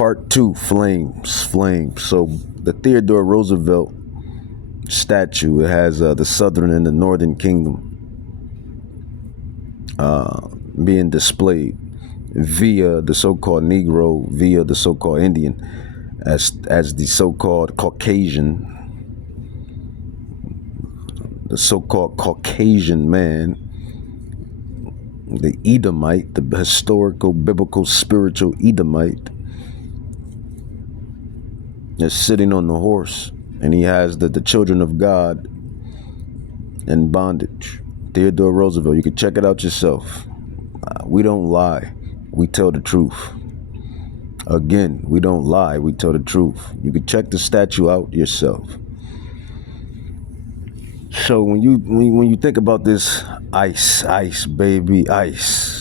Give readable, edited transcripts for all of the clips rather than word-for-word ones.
Part 2, Flames. So the Theodore Roosevelt statue, it has the Southern and the Northern Kingdom being displayed via the so-called Negro, via the so-called Indian, as the so-called Caucasian, the so-called Caucasian man, the Edomite, the historical, biblical, spiritual Edomite, is sitting on the horse, and he has the children of God in bondage. Theodore Roosevelt, you can check it out yourself. We don't lie, we tell the truth. Again, we don't lie, we tell the truth. You can check the statue out yourself. So when you think about this ice, baby, ice,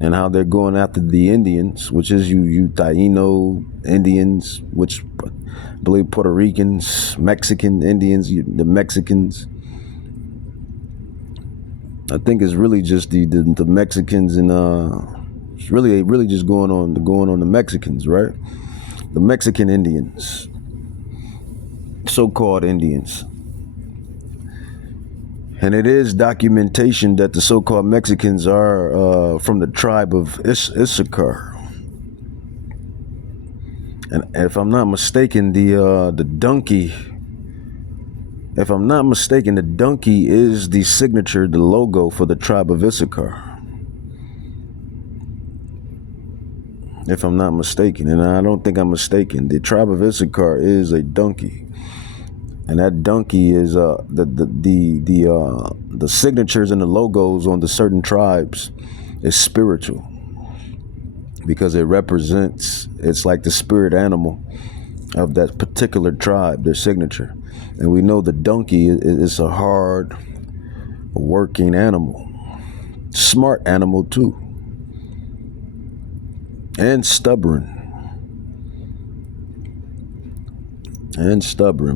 and how they're going after the Indians, which is you Taino Indians, which I believe Puerto Ricans, Mexican Indians, the Mexicans. I think it's really just the Mexicans, and it's really just going on the Mexicans, right? The Mexican Indians, so-called Indians. And it is documentation that the so-called Mexicans are from the tribe of Issachar. And if I'm not mistaken, the donkey. If I'm not mistaken, the donkey is the signature, the logo for the tribe of Issachar. If I'm not mistaken, and I don't think I'm mistaken, the tribe of Issachar is a donkey, and that donkey is the signatures and the logos on the certain tribes is spiritual, because it represents, it's like the spirit animal of that particular tribe, their signature. And we know the donkey is a hard working animal, smart animal too, and stubborn,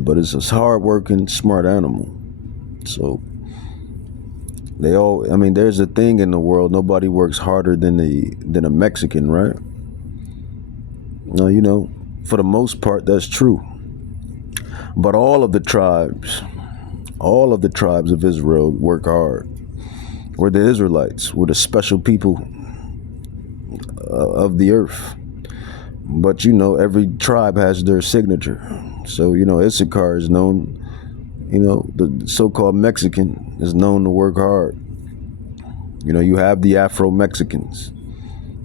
but it's a hard working, smart animal. So there's a thing in the world, nobody works harder than a Mexican, right? No, for the most part, that's true. But all of the tribes of Israel work hard. We're the Israelites. We're the special people of the earth. But every tribe has their signature. So Issachar is known. The so-called Mexican is known to work hard. You have the Afro-Mexicans.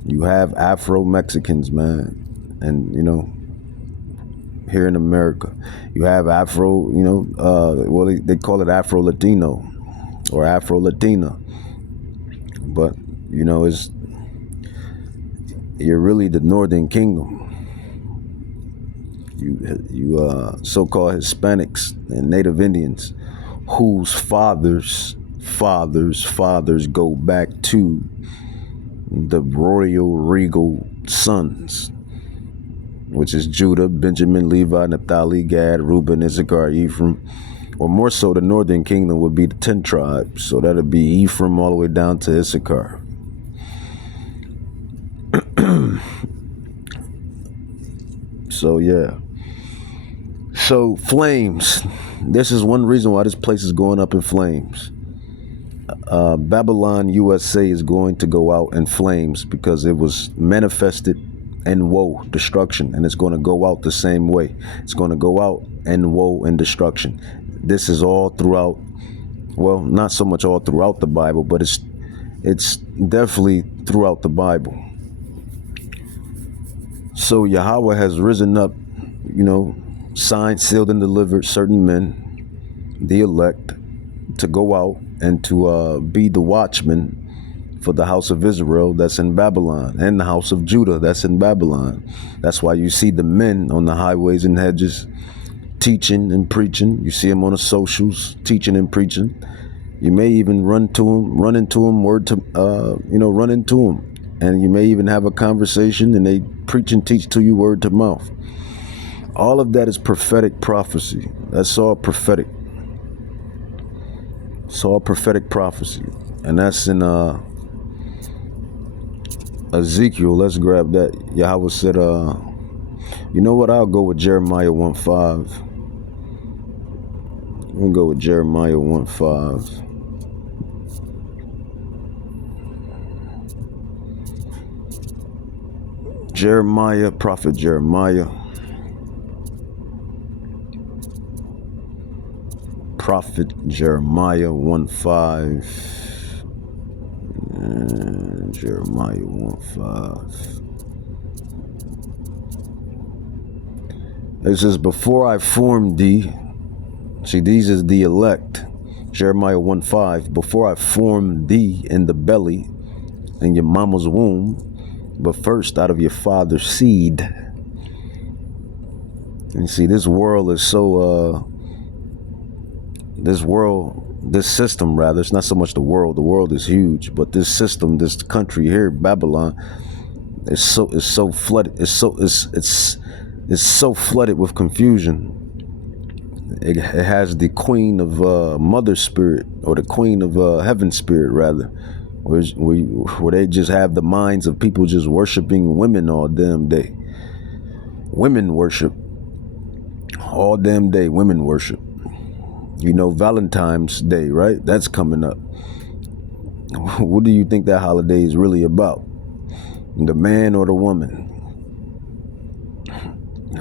You have Afro-Mexicans, man, and here in America. You have Afro, they call it Afro-Latino or Afro-Latina. But, you're really the Northern Kingdom. You so-called Hispanics and Native Indians, whose fathers go back to the royal regal sons, which is Judah, Benjamin, Levi, Naphtali, Gad, Reuben, Issachar, Ephraim. Or more so, the Northern Kingdom would be the 10 tribes. So that'd be Ephraim all the way down to Issachar. So, yeah. So, flames. This is one reason why this place is going up in flames. Babylon, USA is going to go out in flames because it was manifested and woe, destruction, and it's going to go out the same way. It's going to go out and woe and destruction. This is all throughout, well, not so much all throughout the Bible, but it's definitely throughout the Bible. So Yahweh has risen up, signed, sealed, and delivered certain men, the elect, to go out and to be the watchmen for the house of Israel that's in Babylon, and the house of Judah that's in Babylon. That's why you see the men on the highways and hedges teaching and preaching. You see them on the socials teaching and preaching. You may even run into them, run into them, and you may even have a conversation and they preach and teach to you word to mouth. All of that is prophetic prophecy. That's all prophetic. It's all prophetic prophecy, and that's in Ezekiel, let's grab that. Yahweh said, you know what? I'll go with Jeremiah 1:5. We'll go with Jeremiah 1:5. Jeremiah, prophet Jeremiah. Prophet Jeremiah 1:5. Jeremiah 1:5. It says, before I formed thee, see, these is the elect. Jeremiah 1:5. Before I formed thee in the belly, in your mama's womb, but first out of your father's seed. And see, this world is so, this system rather, it's not so much the world is huge, but this system, this country here, Babylon, is so flooded, it's so flooded with confusion. It has the queen of mother spirit, or the queen of heaven spirit rather, where they just have the minds of people just worshiping women all damn day. Women worship all damn day. Women worship. You know, Valentine's Day, right? That's coming up. What do you think that holiday is really about? The man or the woman?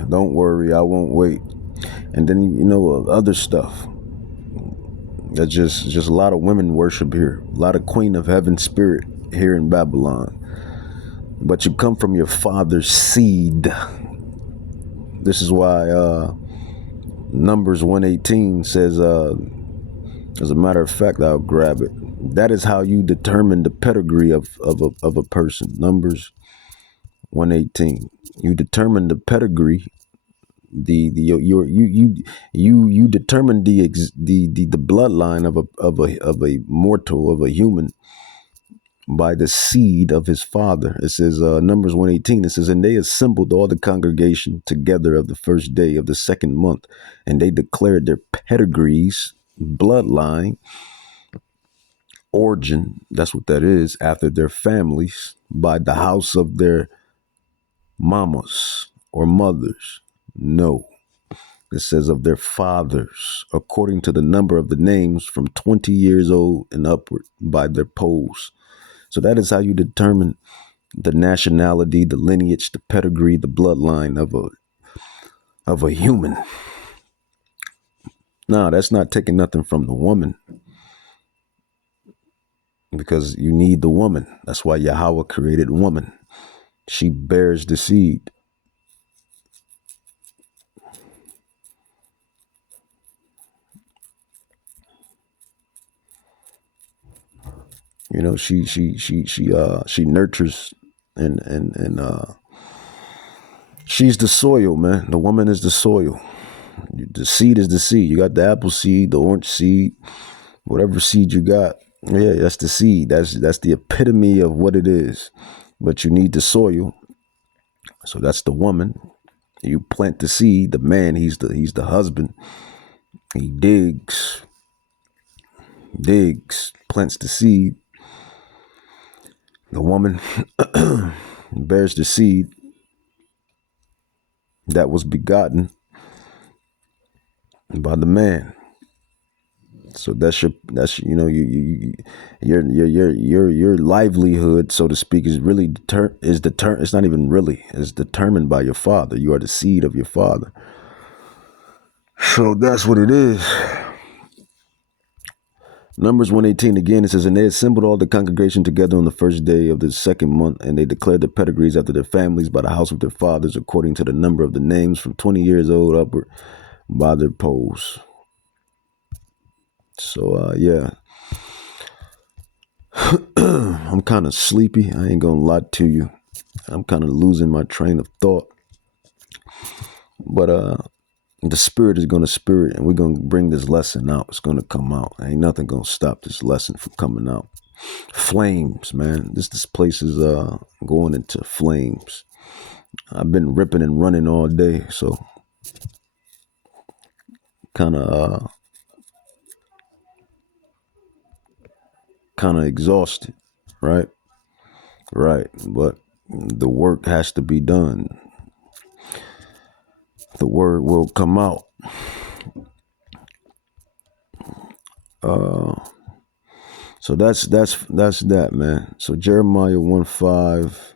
Don't worry, I won't wait. And then, you know, other stuff. That's just a lot of women worship here. A lot of queen of heaven spirit here in Babylon. But you come from your father's seed. This is why Numbers 1:18 says, as a matter of fact, I'll grab it. That is how you determine the pedigree of a person. Numbers 1:18. You determine the pedigree. You determine the bloodline of a mortal, of a human, by the seed of his father. It says Numbers 1:18. It says, and they assembled all the congregation together of the first day of the second month, and they declared their pedigrees, bloodline, origin. That's what that is, after their families, by the house of their mamas or mothers. No. It says of their fathers, according to the number of the names from 20 years old and upward, by their polls. So that is how you determine the nationality, the lineage, the pedigree, the bloodline of a human. No, that's not taking nothing from the woman, because you need the woman. That's why Yahweh created woman. She bears the seed. You know, she nurtures and she's the soil, man. The woman is the soil. The seed is the seed. You got the apple seed, the orange seed, whatever seed you got. Yeah, that's the seed. That's the epitome of what it is. But you need the soil. So that's the woman. You plant the seed. The man, he's the husband. He digs, plants the seed. The woman bears the seed that was begotten by the man. So that's you know, your livelihood, so to speak, is really it's not even really, it's determined by your father. You are the seed of your father. So that's what it is. Numbers 1:18 again, it says, and they assembled all the congregation together on the first day of the second month, and they declared their pedigrees after their families by the house of their fathers, according to the number of the names from 20 years old upward, by their polls. So yeah. I'm kind of sleepy. I ain't gonna lie to you. I'm kind of losing my train of thought. But the spirit is gonna spirit, and we're gonna bring this lesson out. It's gonna come out. Ain't nothing gonna stop this lesson from coming out. Flames, man. This place is going into flames. I've been ripping and running all day, so kind of exhausted, right? Right, but The work has to be done. The word will come out. So that's that, man. So Jeremiah 1:5.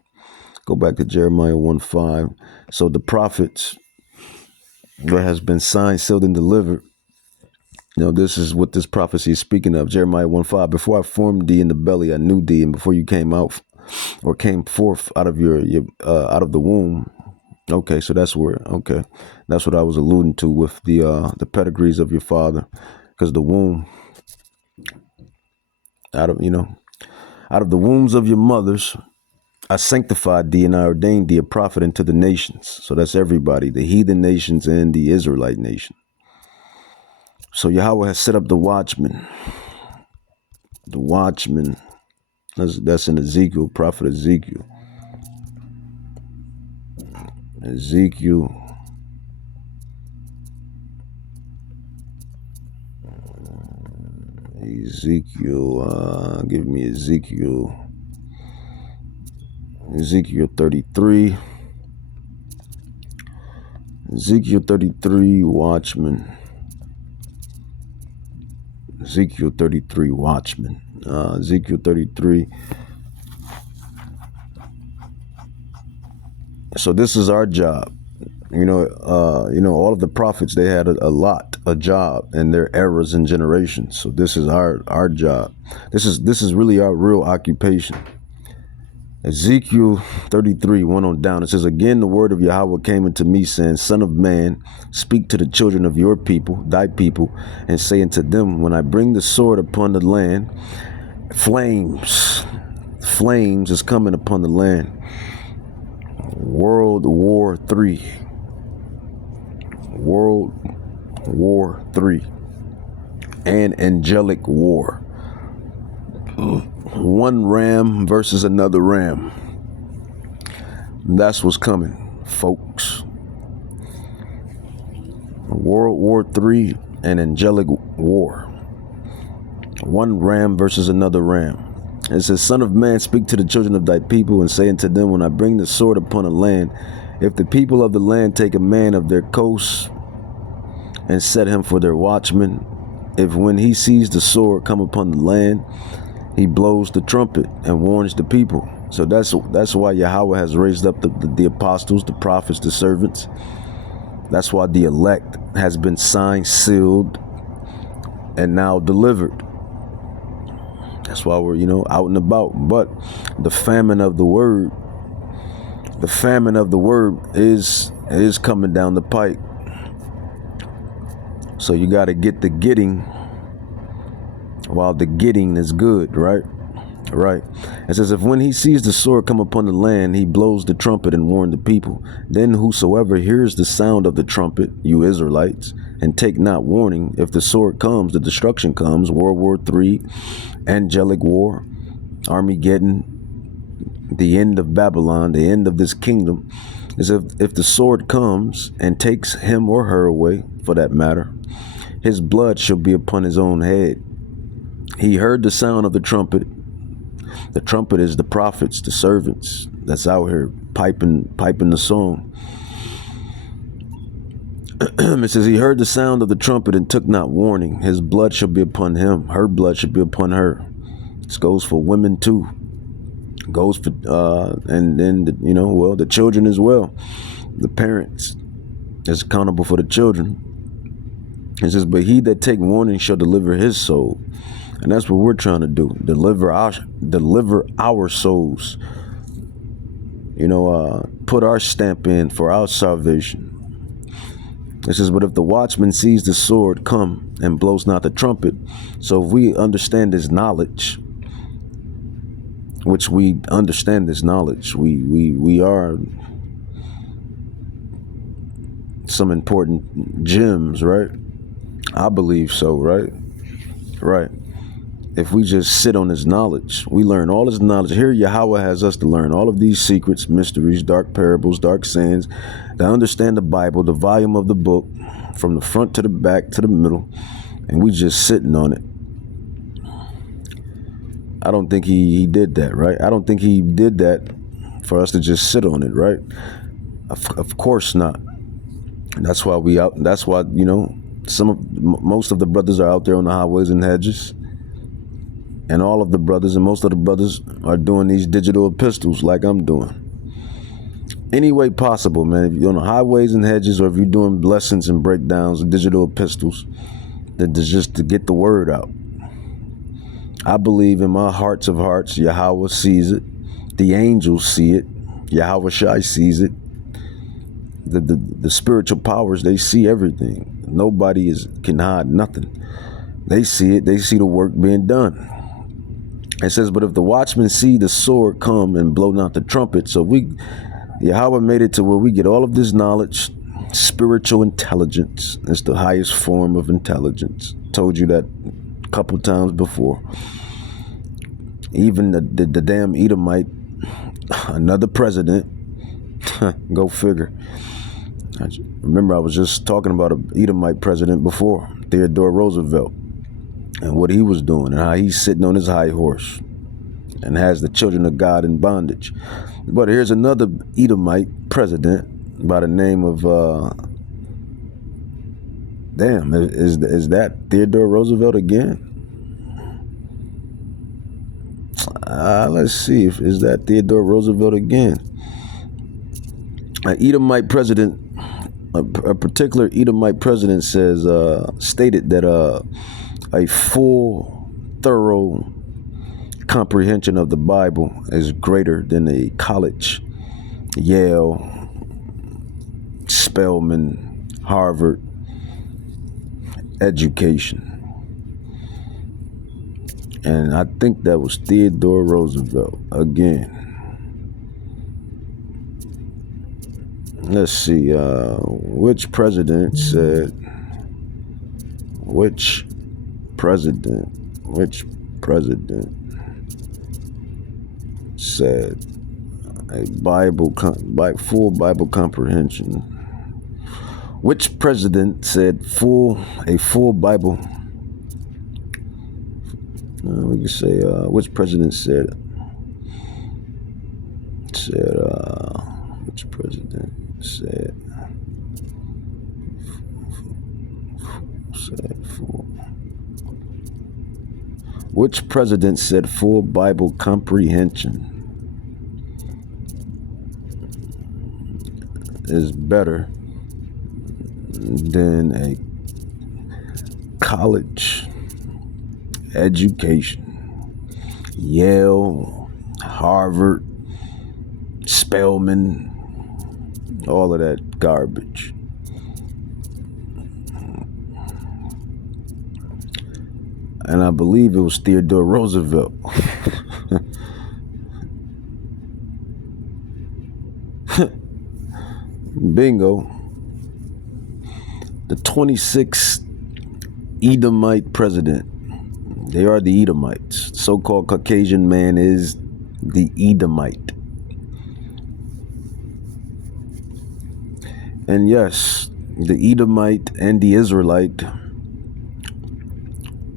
Go back to Jeremiah 1:5. So the prophets that has been signed, sealed, and delivered. This is what this prophecy is speaking of. Jeremiah 1:5. Before I formed thee in the belly, I knew thee, and before you came out or came forth out of your out of the womb. Okay, so that's what I was alluding to with the pedigrees of your father, because the womb, out of the wombs of your mothers, I sanctified thee and I ordained thee a prophet unto the nations. So that's everybody, the heathen nations and the Israelite nation. So Yahweh has set up the watchman. The watchman, that's in Ezekiel, prophet Ezekiel. Ezekiel. Give me Ezekiel 33. Ezekiel 33, watchman. Ezekiel 33, watchman. Ezekiel 33. So this is our job. All of the prophets, they had a job in their eras and generations. So this is our job. This is really our real occupation. Ezekiel 33, 1 on down. It says, again, the word of Yahweh came unto me, saying, Son of man, speak to the children of your people, thy people, and say unto them, when I bring the sword upon the land, flames is coming upon the land. World War III. World War III. And angelic war. One ram versus another ram. That's what's coming, folks. World War III and angelic war. One ram versus another ram. It says, Son of man, speak to the children of thy people and say unto them, when I bring the sword upon a land, if the people of the land take a man of their coast and set him for their watchman, if when he sees the sword come upon the land, he blows the trumpet and warns the people. So that's why Yahweh has raised up the apostles, the prophets, the servants. That's why the elect has been signed, sealed, and now delivered. That's why we're, out and about. But the famine of the word is coming down the pike. So you got to get the getting while the getting is good, right? Right. It says, if when he sees the sword come upon the land, he blows the trumpet and warn the people. Then whosoever hears the sound of the trumpet, you Israelites, and take not warning, if the sword comes, the destruction comes, World War III, angelic war, Armageddon, the end of Babylon, the end of this kingdom, is if the sword comes and takes him or her away, for that matter, his blood shall be upon his own head. He heard the sound of the trumpet. The trumpet is the prophets, the servants that's out here piping the song. It says, he heard the sound of the trumpet and took not warning. His blood shall be upon him. Her blood shall be upon her. This goes for women too. Goes for, and then, the children as well. The parents is accountable for the children. It says, but he that take warning shall deliver his soul. And that's what we're trying to do. Deliver our souls. Put our stamp in for our salvation. It says, but if the watchman sees the sword come and blows not the trumpet, so if we understand this knowledge, which we understand this knowledge, we are some important gems, right? I believe so, right? Right. If we just sit on his knowledge, we learn all his knowledge. Here Yahweh has us to learn all of these secrets, mysteries, dark parables, dark sayings, to understand the Bible, the volume of the book, from the front to the back to the middle, and we just sitting on it. I don't think he did that, right? I don't think he did that for us to just sit on it, right? Of course not. That's why we out. That's why, most of the brothers are out there on the highways and hedges, and all of the brothers and most of the brothers are doing these digital epistles like I'm doing. Any way possible, man. If you're on the highways and hedges, or if you're doing lessons and breakdowns and digital epistles, that just to get the word out. I believe in my hearts of hearts, Yahweh sees it. The angels see it. Yahweh Shai sees it. The spiritual powers, they see everything. Nobody can hide nothing. They see it. They see the work being done. It says, but if the watchmen see the sword come and blow not the trumpet, so Yahweh made it to where we get all of this knowledge, spiritual intelligence. It's the highest form of intelligence. Told you that a couple times before. Even the damn Edomite, another president, go figure. Remember, I was just talking about an Edomite president before, Theodore Roosevelt, and what he was doing, and how he's sitting on his high horse and has the children of God in bondage. But here's another Edomite president by the name of, is that Theodore Roosevelt again? Let's see, is that Theodore Roosevelt again? An Edomite president, a particular Edomite president stated that a full, thorough comprehension of the Bible is greater than a college, Yale, Spelman, Harvard education. And I think that was Theodore Roosevelt again. Let's see, which president said a full Bible comprehension? Which president said a full Bible? We can say which president said which president said full? Which president said full Bible comprehension is better than a college education? Yale, Harvard, Spelman, all of that garbage. And I believe it was Theodore Roosevelt. Bingo. The 26th Edomite president. They are the Edomites. So-called Caucasian man is the Edomite. And yes, the Edomite and the Israelite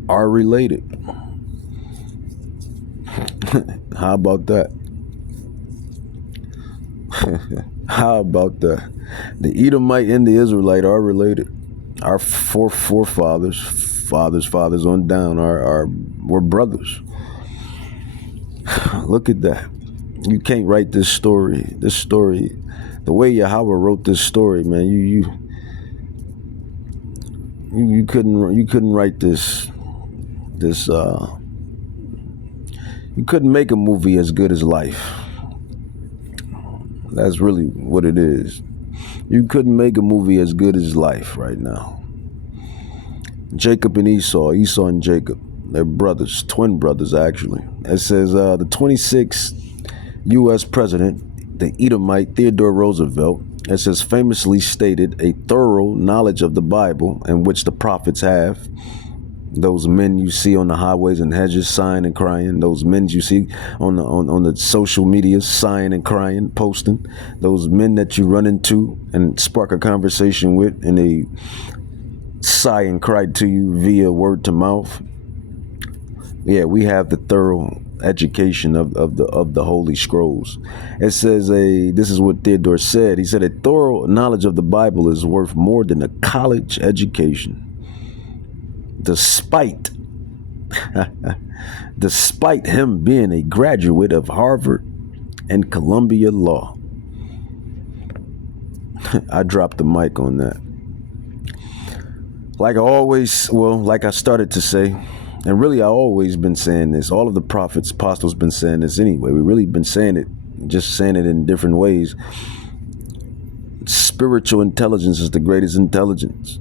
are related. How about that? How about that? The Edomite and the Israelite are related. Our forefathers, fathers on down, were brothers. Look at that. You can't write this story. This story, the way Yahweh wrote this story, man, you couldn't write this. You couldn't make a movie as good as life. That's really what it is. You couldn't make a movie as good as life right now. Jacob and Esau and Jacob, they're brothers, twin brothers actually. It says the 26th U.S. president, the Edomite Theodore Roosevelt, it says famously stated a thorough knowledge of the Bible in which the prophets have. Those men you see on the highways and hedges sighing and crying, those men you see on the social media sighing and crying, posting, those men that you run into and spark a conversation with and they sigh and cry to you via word to mouth. Yeah, we have the thorough education of the Holy Scrolls. It says this is what Theodore said. He said a thorough knowledge of the Bible is worth more than a college education. Despite him being a graduate of Harvard and Columbia Law. I dropped the mic on that. Like I started to say, and really I always been saying this, all of the prophets, apostles been saying this anyway. We really been saying it, just saying it in different ways. Spiritual intelligence is the greatest intelligence.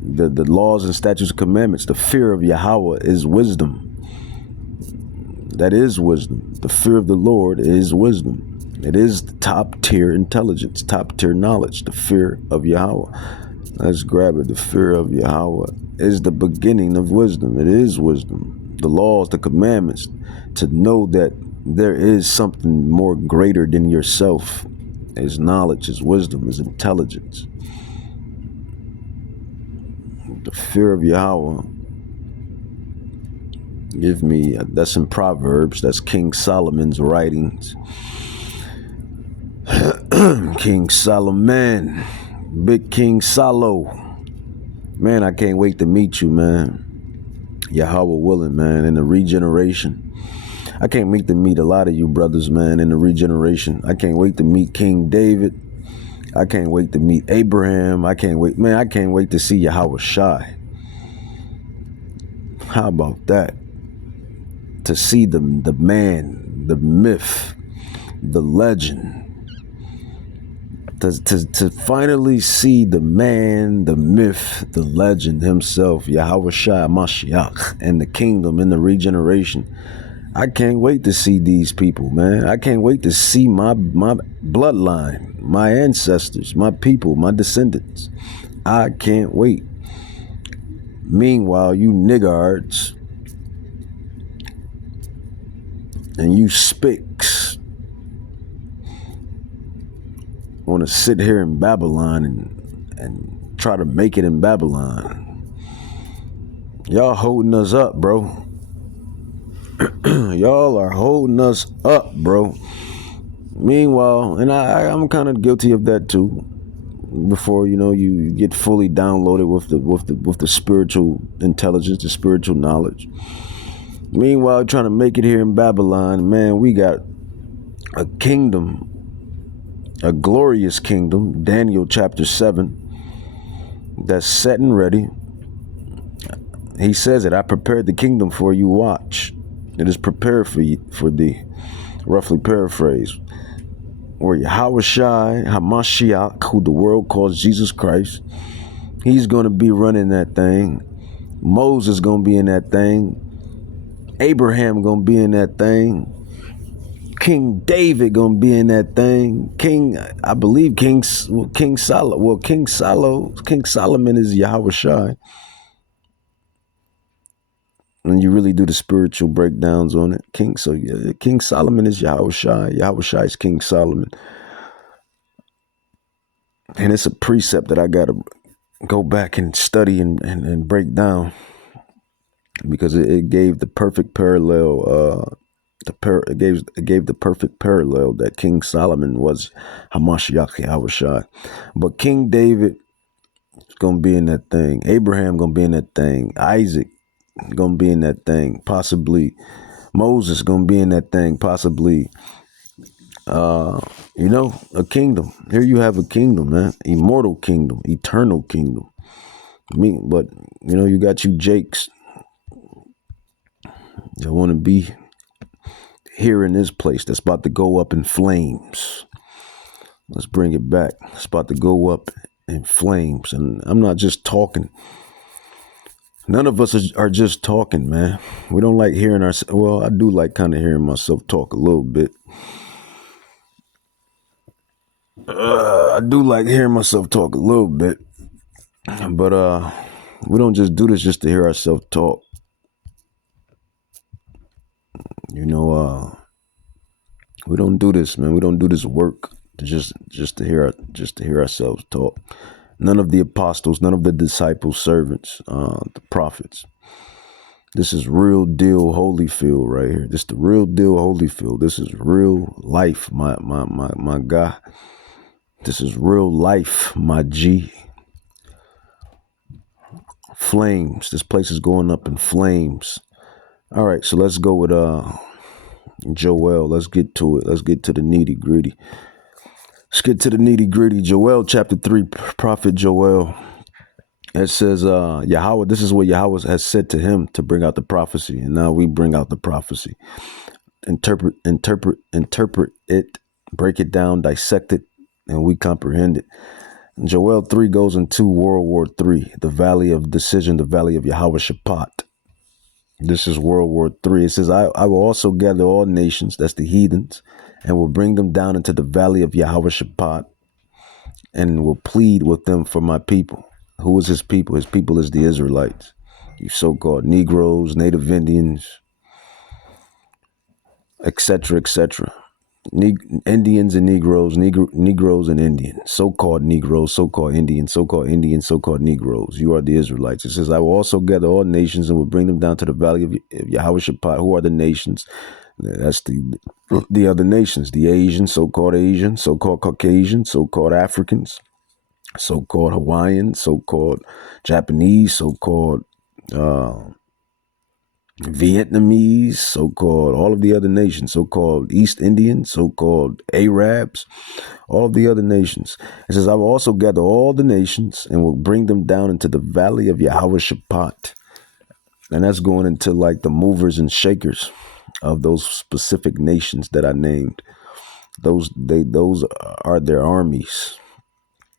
The laws and statutes and commandments, the fear of Yahweh is wisdom. That is wisdom. The fear of the Lord is wisdom. It is the top tier intelligence, top tier knowledge, the fear of Yahweh. Let's grab it. The fear of Yahweh is the beginning of wisdom. It is wisdom. The laws, the commandments, to know that there is something more greater than yourself is knowledge, is wisdom, is intelligence. The fear of Yahweh. Give me, that's in Proverbs. That's King Solomon's writings. King Solomon. Big King Salo. Man, I can't wait to meet you, man. Yahweh willing, man, in the regeneration. I can't wait to meet a lot of you brothers, man, in the regeneration. I can't wait to meet King David. I can't wait to meet Abraham. I can't wait to see Yahweh Shai. How about that? To see the man, the myth, the legend. To finally see the man, the myth, the legend himself, Yahweh Shai Mashiach, and the kingdom and the regeneration. I can't wait to see these people, man. I can't wait to see my bloodline, my ancestors, my people, my descendants. I can't wait. Meanwhile, you niggards and you spicks want to sit here in Babylon and try to make it in Babylon. Y'all holding us up, bro. Y'all are holding us up, bro. Meanwhile, and I'm kind of guilty of that too. Before you get fully downloaded with the spiritual intelligence, the spiritual knowledge. Meanwhile, trying to make it here in Babylon, man, we got a kingdom. A glorious kingdom, Daniel chapter 7, that's set and ready. He says it, I prepared the kingdom for you, watch. It is prepared for thee. Roughly paraphrase. Where Yahweh Shai, Hamashiach, who the world calls Jesus Christ, he's going to be running that thing. Moses going to be in that thing. Abraham going to be in that thing. King David gonna be in that thing. King Solomon is Yahweh Shai. When you really do the spiritual breakdowns on it, King Solomon is Yahweh Shai. Yahweh Shai is King Solomon. And it's a precept that I gotta go back and study and break down, because it gave the perfect parallel. It gave the perfect parallel that King Solomon was Hamashiach Yahweh Shai. But King David is going to be in that thing. Abraham going to be in that thing. Isaac going to be in that thing, possibly. Moses going to be in that thing, possibly. A kingdom. Here you have a kingdom, man. Immortal kingdom, eternal kingdom. But, you got you Jakes that want to be here in this place that's about to go up in flames. Let's bring it back. It's about to go up in flames. And I'm not just talking. None of us are just talking, man. We don't like hearing ourselves. Well, I do like kind of hearing myself talk a little bit. I do like hearing myself talk a little bit. But we don't just do this just to hear ourselves talk. We don't do this, man. We don't do this work to just to hear ourselves talk. None of the apostles, none of the disciples, servants, the prophets, This is real deal Holyfield right here. This the real deal Holyfield. This is real life, my guy. This is real life, my G. Flames. This place is going up in flames. All right, so let's go with Joel. Let's get to it. Let's get to the nitty gritty. Let's get to the nitty gritty. Joel chapter 3, Prophet Joel. It says, Yahweh, this is what Yahweh has said to him to bring out the prophecy. And now we bring out the prophecy. Interpret it, break it down, dissect it, and we comprehend it. Joel 3 goes into World War 3, the valley of decision, the valley of Yahweh Shaphat. This is World War 3. It says, I will also gather all nations, that's the heathens, and will bring them down into the valley of Yahweh Shaphat, and will plead with them for my people. Who is his people? His people is the Israelites, you so-called Negroes, Native Indians, etc., etc. Indians and Negroes, Negroes and Indians, so-called Negroes, so-called Indians, so-called Indians, so-called Negroes. You are the Israelites. It says, I will also gather all nations and will bring them down to the valley of Yahweh Shaphat. Who are the nations? That's the other nations, the Asians, so-called Caucasian, so-called Africans, so-called Hawaiians, so-called Japanese, so-called Vietnamese, so-called all of the other nations, so-called East Indians, so-called Arabs, all of the other nations. It says, I will also gather all the nations and will bring them down into the valley of Yahweh Shaphat. And that's going into like the movers and shakers of those specific nations that I named. Those are their armies.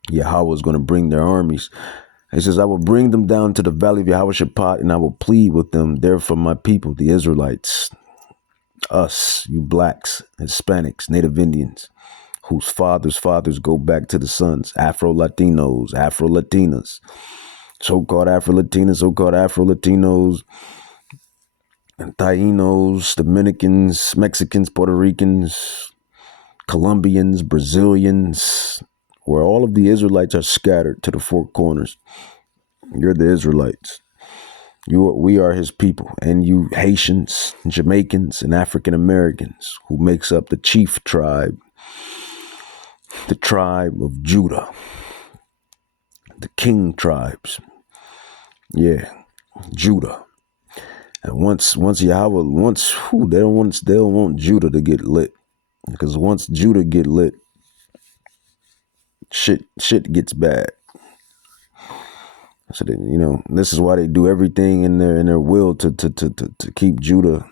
Yahweh is going to bring their armies. He says, I will bring them down to the valley of Yahweh Shaphat, and I will plead with them there for my people, the Israelites, us, you blacks, Hispanics, Native Indians, whose fathers go back to the sons, Afro-Latinos, Afro-Latinas, so-called Afro-Latinas, so-called Afro-Latinos, Tainos, Dominicans, Mexicans, Puerto Ricans, Colombians, Brazilians, where all of the Israelites are scattered to the four corners. You're the Israelites. We are his people. And you Haitians, Jamaicans, and African Americans, who makes up the chief tribe, the tribe of Judah, the king tribes. Yeah, Judah. And once Yahweh, they don't want Judah to get lit. Because once Judah get lit, shit gets bad. So that, this is why they do everything in their will to keep Judah.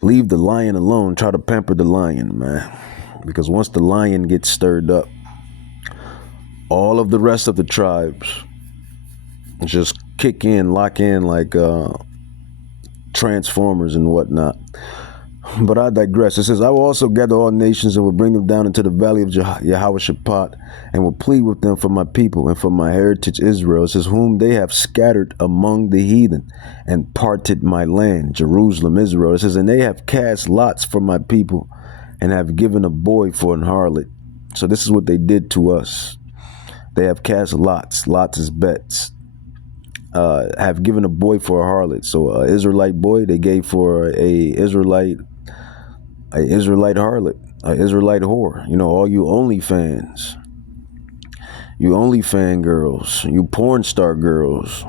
Leave the lion alone. Try to pamper the lion, man. Because once the lion gets stirred up, all of the rest of the tribes just lock in like transformers and whatnot. But I digress. It says, I will also gather all nations and will bring them down into the valley of Yahweh Shaphat and will plead with them for my people and for my heritage Israel. It says, whom they have scattered among the heathen and parted my land, Jerusalem, Israel. It says, and they have cast lots for my people and have given a boy for an harlot. So this is what they did to us. They have cast lots. Lots is bets. Have given a boy for a harlot. So an Israelite boy, they gave for a Israelite harlot, an Israelite whore. All you OnlyFans, you OnlyFan girls, you porn star girls,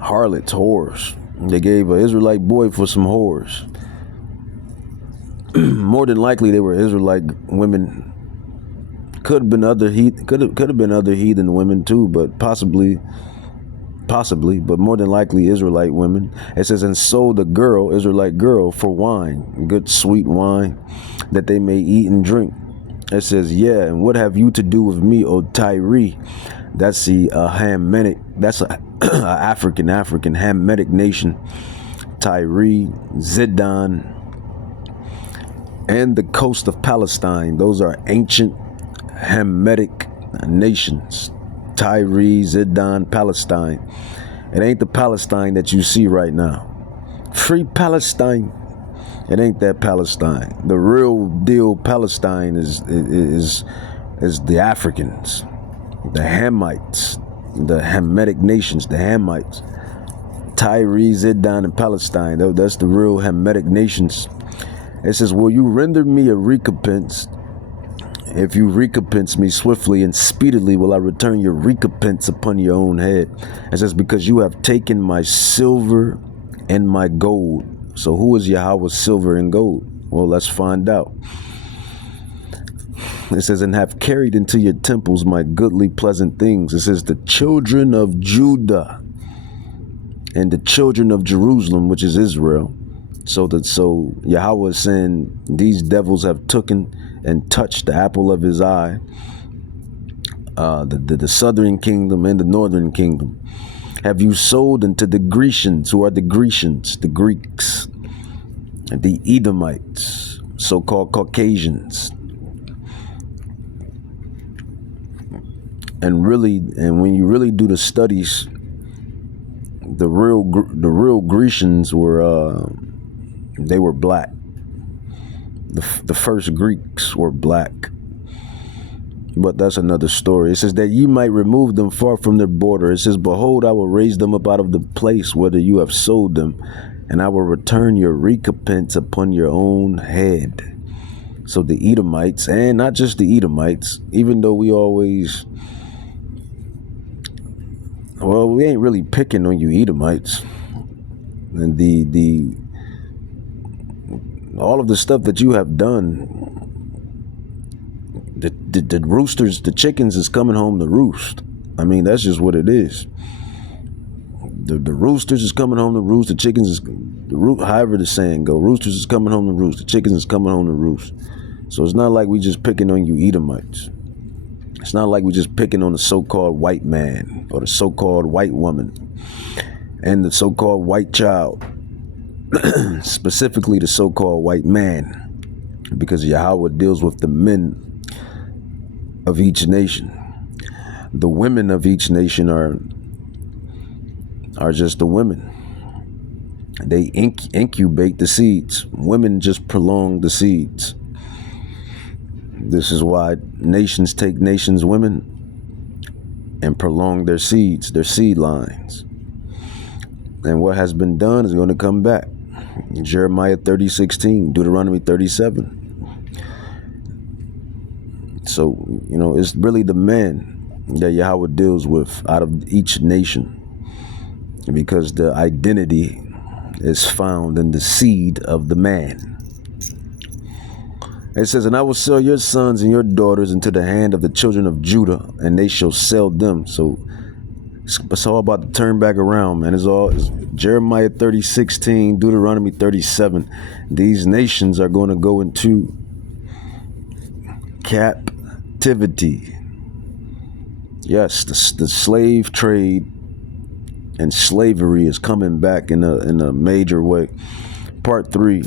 harlots, whores. They gave an Israelite boy for some whores. More than likely, they were Israelite women. Could have been other heathen women too, but possibly, but more than likely Israelite women. It says, and sold the girl, Israelite girl, for wine, good sweet wine, that they may eat and drink. It says, yeah, and what have you to do with me, O Tyre? That's the Hamitic, that's a African Hamitic nation. Tyre, Zidon, and the coast of Palestine. Those are ancient Hamitic nations. Tyre, Zidon, Palestine. It ain't the Palestine that you see right now. Free Palestine. It ain't that Palestine. The real deal Palestine is the Africans, the Hamites, the Hamitic nations, the Hamites. Tyre, Zidon, and Palestine. That's the real Hamitic nations. It says, will you render me a recompense? If you recompense me swiftly and speedily, will I return your recompense upon your own head. It says, because you have taken my silver and my gold. So who is Yahweh's silver and gold? Well, let's find out. It says, and have carried into your temples my goodly pleasant things. It says, the children of Judah and the children of Jerusalem, which is Israel. So Yahweh is saying, these devils have taken and touched the apple of his eye, the southern kingdom and the northern kingdom. Have you sold unto the Grecians? Who are the Grecians? The Greeks, the Edomites, so-called Caucasians. And when you really do the studies, the real Grecians were they were black. The first Greeks were black. But that's another story. It says that ye might remove them far from their border. It says, behold, I will raise them up out of the place whither you have sold them, and I will return your recompense upon your own head. So the Edomites, and not just the Edomites, even though we ain't really picking on you Edomites. And all of the stuff that you have done, the roosters, the chickens is coming home to roost. I mean, that's just what it is. The roosters is coming home to roost. The chickens is, however the saying go, roosters is coming home to roost. The chickens is coming home to roost. So it's not like we just picking on you Edomites. It's not like we just picking on the so-called white man or the so-called white woman and the so-called white child. Specifically the so-called white man, because Yahweh deals with the men of each nation. The women of each nation are just the women. They incubate the seeds. Women just prolong the seeds. This is why nations take nations' women and prolong their seeds, their seed lines. And what has been done is going to come back. Jeremiah 30:16, Deuteronomy 37. So, it's really the man that Yahweh deals with out of each nation, because the identity is found in the seed of the man. It says, and I will sell your sons and your daughters into the hand of the children of Judah, and they shall sell them. So it's all about to turn back around, man. It's Jeremiah 30:16, Deuteronomy 37. These nations are going to go into captivity. Yes, the slave trade and slavery is coming back in a major way. Part 3.